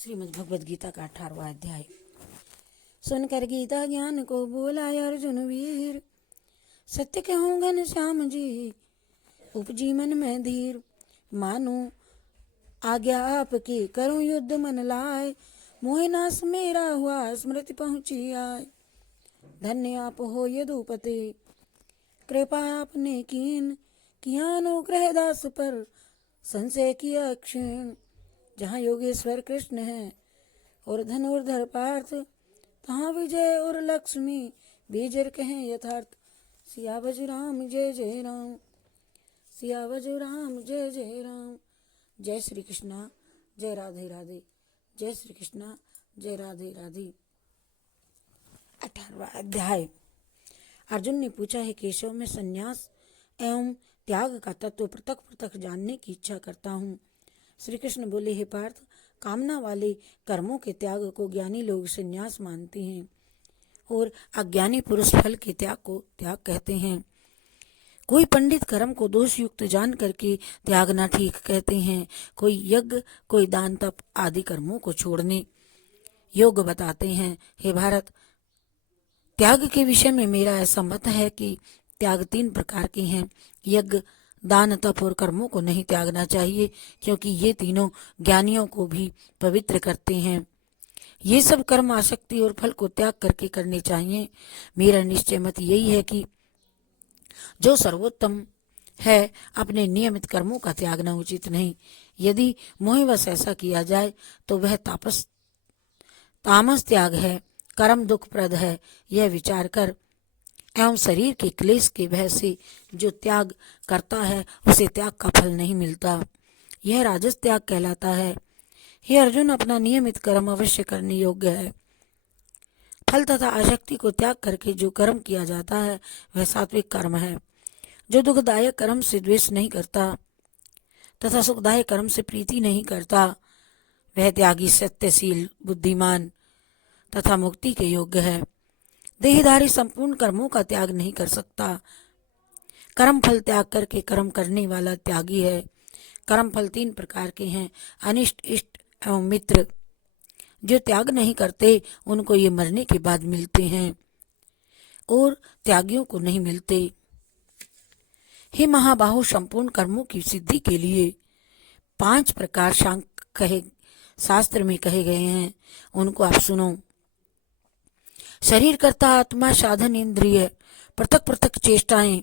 श्रीमद् भगवद गीता का 18वां अध्याय। सुनकर गीता ज्ञान को बोला अर्जुन वीर, सत्य कहूँ घनश्याम जी, उपजी मन में धीर। मानो आज्ञा आपकी, करूँ युद्ध मन लाए, मोह नाश मेरा हुआ, स्मृति पहुँची आए। धन्य आप हो यदुपते, कृपा आपने कीन, किया अनुग्रह दास पर, संशय किया क्षीण। जहाँ योगेश्वर कृष्ण है और धनुर्धर पार्थ, तहाँ विजय और लक्ष्मी बीजर कहें यथार्थ। सियावज राम जय जय राम, सियावज राम जय जय राम। जय श्री कृष्णा, जय राधे राधे, जय श्री कृष्णा, जय राधे राधे। 18वां अध्याय। अर्जुन ने पूछा, है केशव, मैं संन्यास एवं त्याग का तत्व पृथक पृथक जानने की इच्छा करता हूँ। श्री कृष्ण बोले, हे पार्थ, कामना वाले कर्मों के त्याग को ज्ञानी लोग संन्यास मानते हैं और अज्ञानी पुरुष फल के त्याग को त्याग कहते हैं। कोई पंडित कर्म को दोष युक्त जान करके त्यागना ठीक कहते हैं, कोई यज्ञ, कोई दान तप आदि कर्मों को छोड़ने योग्य बताते हैं। हे भारत, त्याग के विषय में मेरा ऐसा मत है कि त्याग 3 प्रकार के हैं। यज्ञ, दान, तप और कर्मों को नहीं त्यागना चाहिए, क्योंकि ये तीनों ज्ञानियों को भी पवित्र करते हैं। ये सब कर्म आसक्ति और फल को त्याग करके करने चाहिए। मेरा निश्चय मत यही है कि जो सर्वोत्तम है, अपने नियमित कर्मों का त्यागना उचित नहीं। यदि मोहवश ऐसा किया जाए तो वह तामस त्याग है, कर्म दुखप्रद है। यह विचार कर एवं शरीर के क्लेश के भय से जो त्याग करता है, उसे त्याग का फल नहीं मिलता। यह राजस त्याग कहलाता है। हे अर्जुन, अपना नियमित कर्म अवश्य करने योग्य है। फल तथा आसक्ति को त्याग करके जो कर्म किया जाता है, वह सात्विक कर्म है। जो दुखदायक कर्म से द्वेष नहीं करता तथा सुखदायक कर्म से प्रीति नहीं करता, वह त्यागी सत्यशील, बुद्धिमान तथा मुक्ति के योग्य है। देहधारी संपूर्ण कर्मों का त्याग नहीं कर सकता। कर्म फल त्याग करके कर्म करने वाला त्यागी है। कर्म फल 3 प्रकार के हैं, अनिष्ट, इष्ट एवं मित्र। जो त्याग नहीं करते, उनको ये मरने के बाद मिलते हैं और त्यागियों को नहीं मिलते। हे महाबाहु, संपूर्ण कर्मों की सिद्धि के लिए 5 प्रकार शास्त्र में कहे गए हैं, उनको आप सुनो। शरीर कर्ता, आत्मा, साधन, इंद्रिय, पृथक पृथक चेष्टाएं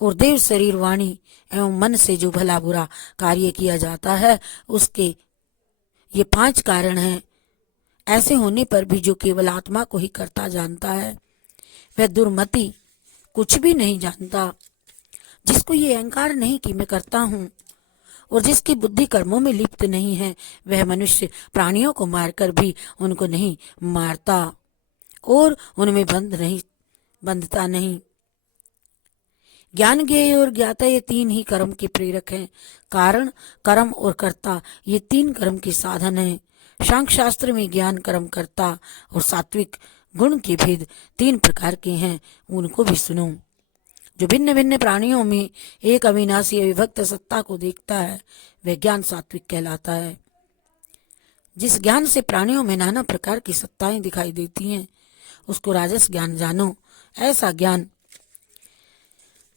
और देव शरीर, वाणी एवं मन से जो भला बुरा कार्य किया जाता है, उसके ये 5 कारण हैं। ऐसे होने पर भी जो केवल आत्मा को ही करता जानता है, वह दुर्मति कुछ भी नहीं जानता। जिसको ये अहंकार नहीं कि मैं करता हूँ और जिसकी बुद्धि कर्मों में लिप्त नहीं है, वह मनुष्य प्राणियों को मारकर भी उनको नहीं मारता और उनमें बंधता नहीं। ज्ञान, ज्ञेय और ज्ञाता, ये 3 ही कर्म के प्रेरक हैं। कारण, कर्म और कर्ता, ये 3 कर्म के साधन हैं। सांख्य शास्त्र में ज्ञान, कर्म, कर्ता और सात्विक गुण के भेद 3 प्रकार के हैं, उनको भी सुनो। जो भिन्न भिन्न प्राणियों में एक अविनाशी अविभक्त सत्ता को देखता है, वह ज्ञान सात्विक कहलाता है। जिस ज्ञान से प्राणियों में नाना प्रकार की सत्ताएं दिखाई देती हैं, उसको राजस ज्ञान जानो। ऐसा ज्ञान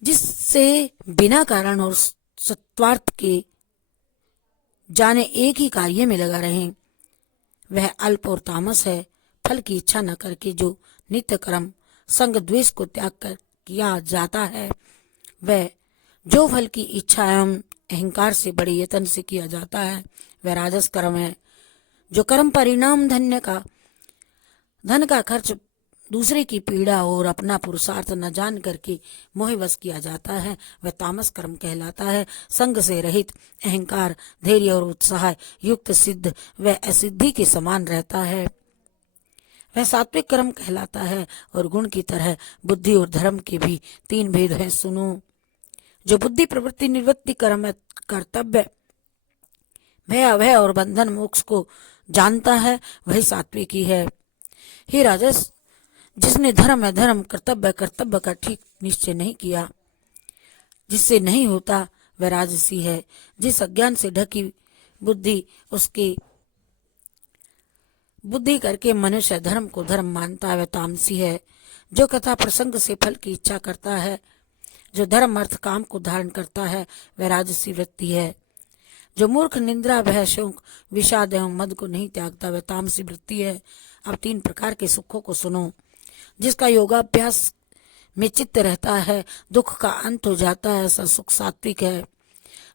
जिससे बिना कारण और सत्वार्थ के जाने एक ही कार्य में लगा रहे, वह अल्प और तामस है। फल की इच्छा न करके जो नित्य कर्म संग द्वेष को त्याग कर किया जाता है, वह जो फल की इच्छा एवं अहंकार से बड़े यत्न से किया जाता है, वह राजस कर्म है। जो कर्म परिणाम धन का खर्च, दूसरे की पीड़ा और अपना पुरुषार्थ न जान करके मोहवश किया जाता है, वह तामस कर्म कहलाता है। संग से रहित, अहंकार, धैर्य और उत्साह युक्त सिद्ध व असिद्धि के समान रहता है, वह सात्विक कर्म कहलाता है। और गुण की तरह बुद्धि और धर्म के भी 3 भेद हैं, सुनो। जो बुद्धि प्रवृत्ति निवृत्ति कर्म कर्तव्य, भय अभय और बंधन मोक्ष को जानता है, वही सात्विक ही है। हे राजस, जिसने धर्म अधर्म कर्तव्य का ठीक निश्चय नहीं किया, जिससे नहीं होता, वह राजसी है। जिस अज्ञान से ढकी बुद्धि उसके बुद्धि करके मनुष्य धर्म को धर्म मानता है वह तामसी है। जो कथा प्रसंग से फल की इच्छा करता है, जो धर्म अर्थ काम को धारण करता है, वह राजसी वृत्ति है। जो मूर्ख निंद्रा भय शोक विषाद एवं मद को नहीं त्यागता वह तामसी वृत्ति है। अब 3 प्रकार के सुखों को सुनो। जिसका योगाभ्यास में चित्त रहता है, दुख का अंत हो जाता है, ऐसा सुख सात्विक है।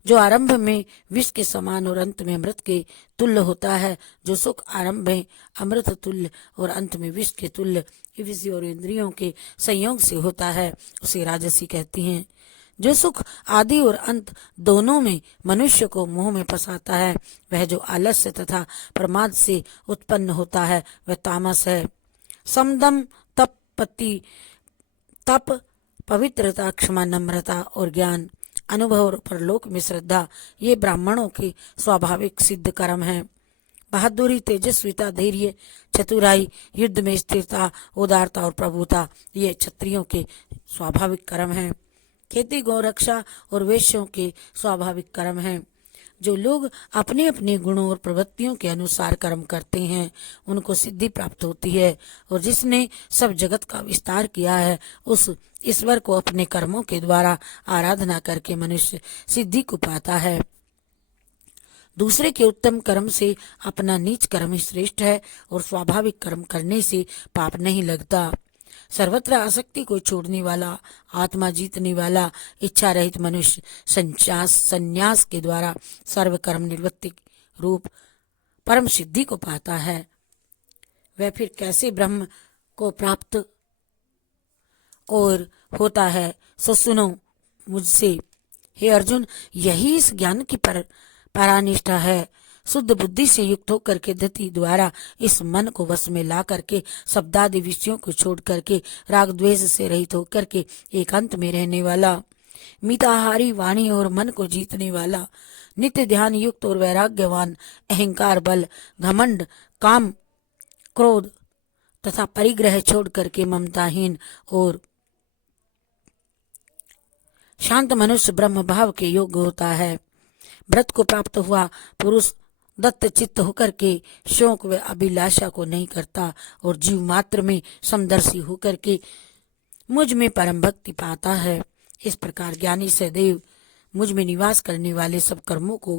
जो आरंभ में विष के समान और अंत में अमृत के तुल्य होता है, जो सुख आरंभ में अमृत तुल्य और अंत में विष के तुल्य विषय और इंद्रियों के संयोग से होता है, उसे राजसी कहती हैं। जो सुख आदि और अंत दोनों में मनुष्य को मोह में फंसाता है, वह जो आलस्य तथा प्रमाद से उत्पन्न होता है, वह तामस है। समदम तप पवित्रता क्षमा नम्रता और ज्ञान अनुभव और परलोक में श्रद्धा ये ब्राह्मणों के स्वाभाविक सिद्ध कर्म हैं। बहादुरी तेजस्विता धैर्य चतुराई युद्ध में स्थिरता उदारता और प्रभुता ये क्षत्रियों के स्वाभाविक कर्म हैं। खेती गौरक्षा और वैश्यों के स्वाभाविक कर्म हैं। जो लोग अपने अपने गुणों और प्रवृत्तियों के अनुसार कर्म करते हैं उनको सिद्धि प्राप्त होती है, और जिसने सब जगत का विस्तार किया है उस ईश्वर को अपने कर्मों के द्वारा आराधना करके मनुष्य सिद्धि को पाता है। दूसरे के उत्तम कर्म से अपना नीच कर्म ही श्रेष्ठ है, और स्वाभाविक कर्म करने से पाप नहीं लगता। सर्वत्र आसक्ति को छोड़ने वाला, आत्मा जीतने वाला, इच्छा रहित मनुष्य संन्यास के द्वारा सर्व कर्म निवृत्ति रूप परम सिद्धि को पाता है। वह फिर कैसे ब्रह्म को प्राप्त और होता है, सो सुनो मुझसे। हे अर्जुन, यही इस ज्ञान की परानिष्ठा है। शुद्ध बुद्धि से युक्त होकर के धृति द्वारा इस मन को वश में ला करके शब्दादि विषयों को छोड़ करके राग द्वेष से रहित होकर के एकांत में रहने वाला, मिताहारी वाणी और मन को जीतने वाला, नित्य ध्यान युक्त और वैराग्यवान, अहंकार बल घमंड काम क्रोध तथा परिग्रह छोड़ करके ममताहीन और शांत मनुष्य ब्रह्म भाव के योग्य होता है। व्रत को प्राप्त हुआ पुरुष दत्त चित्त होकर के शोक व अभिलाषा को नहीं करता और जीव मात्र में समदर्शी होकर के मुझ में परम भक्ति पाता है। इस प्रकार ज्ञानी सदैव मुझ में निवास करने वाले सब कर्मों को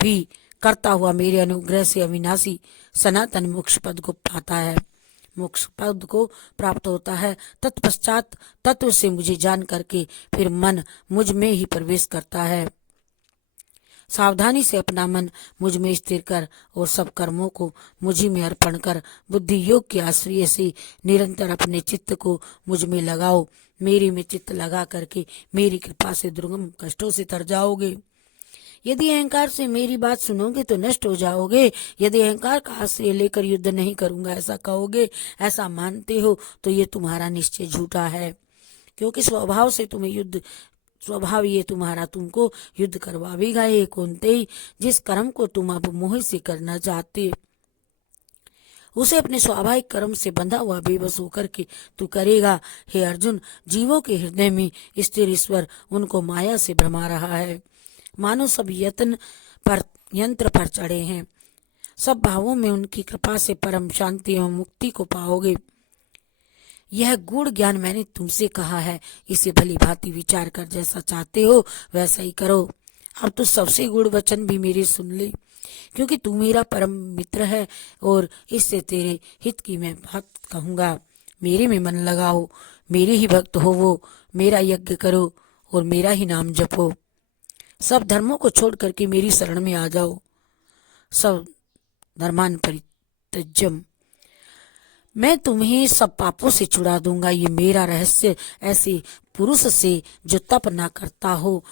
भी करता हुआ मेरे अनुग्रह से अविनाशी सनातन मोक्ष पद को पाता है, मोक्ष पद को प्राप्त होता है। तत्पश्चात तत्व से मुझे जान करके फिर मन मुझ में ही प्रवेश करता है। सावधानी से अपना मन मुझ में स्थिर कर और सब कर्मों को मुझी में अर्पण कर बुद्धि योग के आश्रय से निरंतर अपने चित्त को मुझ में लगाओ। मेरी में चित्त लगा करके मेरी कृपा से दुर्गम कष्टों से तर जाओगे। यदि अहंकार से मेरी बात सुनोगे तो नष्ट हो जाओगे। यदि अहंकार का आश्रय लेकर युद्ध नहीं करूंगा ऐसा कहोगे, ऐसा मानते हो तो ये तुम्हारा निश्चय झूठा है, क्योंकि स्वभाव ये तुम्हारा तुमको युद्ध करवाएगा। ये कौनते ही जिस कर्म को तुम अब मोह से करना चाहते उसे अपने स्वाभाविक कर्म से बंधा हुआ बेबस होकर के तू करेगा। हे अर्जुन, जीवों के हृदय में स्थिर ईश्वर उनको माया से भरमा रहा है, मानो सब यंत्र पर चढ़े हैं। सब भावों में उनकी कृपा से परम शांति एवं मुक्ति को पाओगे। यह गूढ़ ज्ञान मैंने तुमसे कहा है, इसे भली भांति विचार कर जैसा चाहते हो वैसा ही करो। अब तो सबसे गूढ़ वचन भी मेरे सुन ले, क्योंकि तू मेरा परम मित्र है और इससे तेरे हित की मैं बात कहूँगा। मेरे में मन लगाओ, मेरे ही भक्त होवो, मेरा यज्ञ करो और मेरा ही नाम जपो। सब धर्मों को छोड़ करके मेरी शरण में आ जाओ। सब धर्मान परित्यज्यम, मैं तुम्हें सब पापों से छुड़ा दूंगा। ये मेरा रहस्य ऐसे पुरुष से जो तप ना करता हो,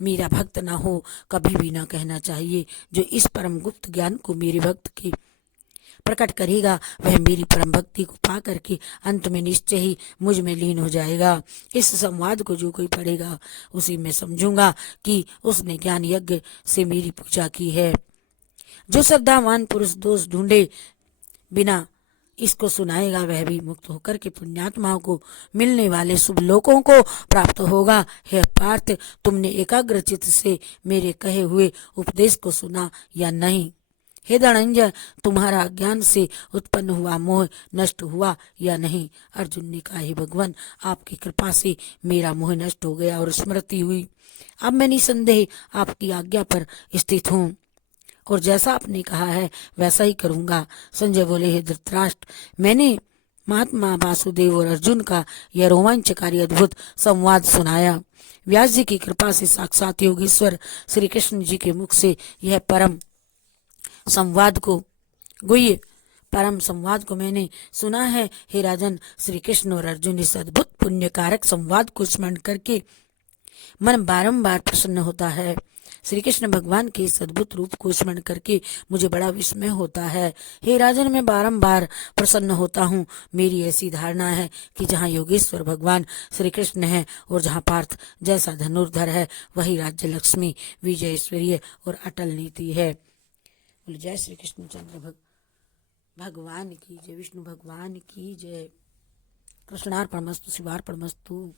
मेरा भक्त ना हो, कभी भी ना कहना चाहिए। जो इस परम गुप्त ज्ञान को मेरे भक्त के प्रकट करेगा वह मेरी परम भक्ति को पा करके अंत में निश्चय ही मुझ में लीन हो जाएगा। इस संवाद को जो कोई पढ़ेगा उसी में समझूंगा कि उसने ज्ञान यज्ञ से मेरी पूजा की है। जो श्रद्धावान पुरुष दोष ढूंढे बिना इसको सुनाएगा वह भी मुक्त होकर के पुण्यात्माओं को मिलने वाले शुभ लोकों को प्राप्त होगा। हे पार्थ, तुमने एकाग्र चित्त से मेरे कहे हुए उपदेश को सुना या नहीं? हे धनंजय, तुम्हारा अज्ञान से उत्पन्न हुआ मोह नष्ट हुआ या नहीं? अर्जुन ने कहा, हे भगवान, आपकी कृपा से मेरा मोह नष्ट हो गया और स्मृति हुई। अब मैं निसंदेह आपकी आज्ञा पर स्थित हूँ और जैसा आपने कहा है वैसा ही करूँगा। संजय बोले, हे धृतराष्ट्र, मैंने महात्मा वासुदेव और अर्जुन का यह रोमांचकारी अद्भुत संवाद सुनाया। व्यास जी की कृपा से साक्षात योगेश्वर श्री कृष्ण जी के मुख से यह परम संवाद को मैंने सुना है। हे राजन, श्री कृष्ण और अर्जुन इस अद्भुत पुण्य कारक संवाद को स्मरण करके मन बारंबार प्रसन्न होता है। श्री कृष्ण भगवान के इस अद्भुत रूप को स्मरण करके मुझे बड़ा विस्मय होता है। हे राजन, मैं बारंबार प्रसन्न होता हूँ। मेरी ऐसी धारणा है कि जहाँ योगेश्वर भगवान श्री कृष्ण है और जहाँ पार्थ जैसा धनुर्धर है, वही राज्य लक्ष्मी, विजय, ऐश्वर्य और अटल नीति है। बोले जय श्री कृष्ण चंद्र भगवान की जय, विष्णु भगवान की जय। कृष्णार्पणमस्तु, शिवार्पणमस्तु।